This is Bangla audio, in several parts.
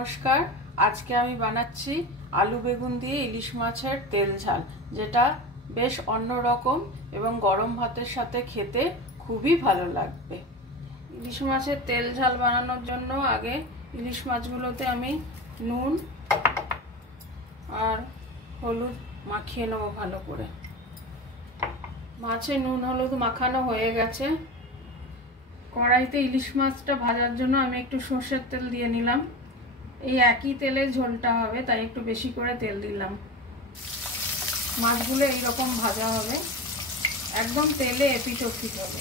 নমস্কার। আজকে আমি বানাচ্ছি আলু বেগুন দিয়ে ইলিশ মাছের তেল ঝাল, যেটা বেশ অন্যরকম এবং গরম ভাতের সাথে খেতে খুবই ভালো লাগবে। ইলিশ মাছের তেল ঝাল বানানোর জন্য আগে ইলিশ মাছগুলোতে আমি নুন আর হলুদ মাখিয়ে নেবো ভালো করে। মাছে নুন হলুদ মাখানো হয়ে গেছে। কড়াইতে ইলিশ মাছটা ভাজার জন্য আমি একটু সর্ষের তেল দিয়ে নিলাম। এই একই তেলে ঝোলটা হবে, তাই একটু বেশি করে তেল দিলাম। মাছগুলো এইরকম ভাজা হবে, একদম তেলে এপিট ওপিট হবে।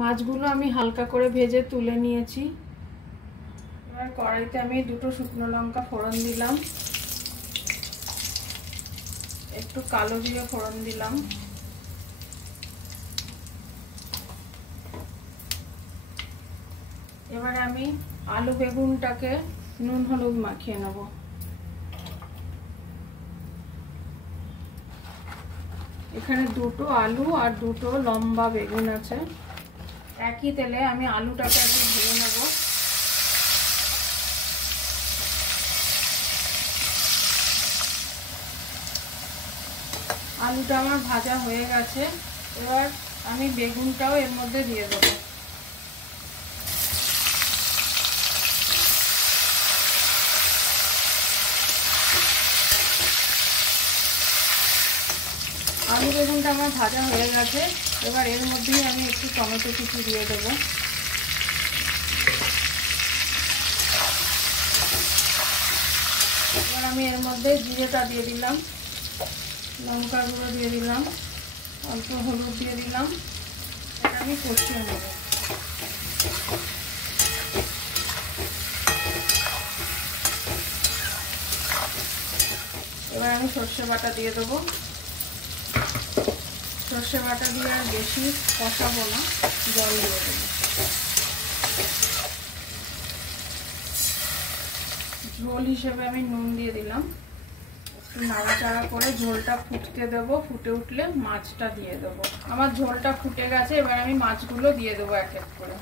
মাছগুলো আমি হালকা করে ভেজে তুলে নিয়েছি। এবার কড়াইতে আমি দুটো শুকনো লঙ্কা ফোড়ন দিলাম, একটু কালো জিরে ফোড়ন দিলাম, এবারে আমি আলু বেগুনটাকে নুন হলুদ মাখিয়ে নেব। এখানে দুটো আলু আর দুটো লম্বা বেগুন আছে। একই তেলে আমি আলুটাকে একটু ভেজে নেব। আলুটা আমার ভাজা হয়ে গেছে। এবার আমি বেগুনটাও এর মধ্যে দিয়ে দেবো। আলু বেগুনটা আমার ভাজা হয়ে গেছে। এবার এর মধ্যেই আমি একটু টমেটো কুচি দিয়ে দেবো। এবার আমি এর মধ্যে জিরেটা দিয়ে দিলাম, লঙ্কা গুঁড়ো দিয়ে দিলাম, অল্প হলুদ দিয়ে দিলাম। এটা আমি কষিয়ে নেব। এবার আমি সর্ষে বাটা দিয়ে দেবো। সর্ষে বাটা দিয়ে আর বেশি কষাবো না, জল দিয়ে দেবো। ঝোল হিসেবে আমি নুন দিয়ে দিলাম। একটু নাড়াচাড়া করে ঝোলটা ফুটতে দেবো। ফুটে উঠলে মাছটা দিয়ে দেবো। আমার ঝোলটা ফুটে গেছে। এবার আমি মাছগুলো দিয়ে দেবো এক এক করে।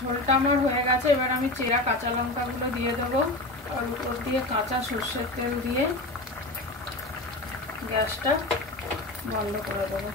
ঝোলটা আমার হয়ে গেছে। এবার আমি চেরা কাঁচা লঙ্কাগুলো দিয়ে দেবো আর উপর দিয়ে কাঁচা সর্ষের তেল দিয়ে গ্যাসটা বন্ধ করে দেবো।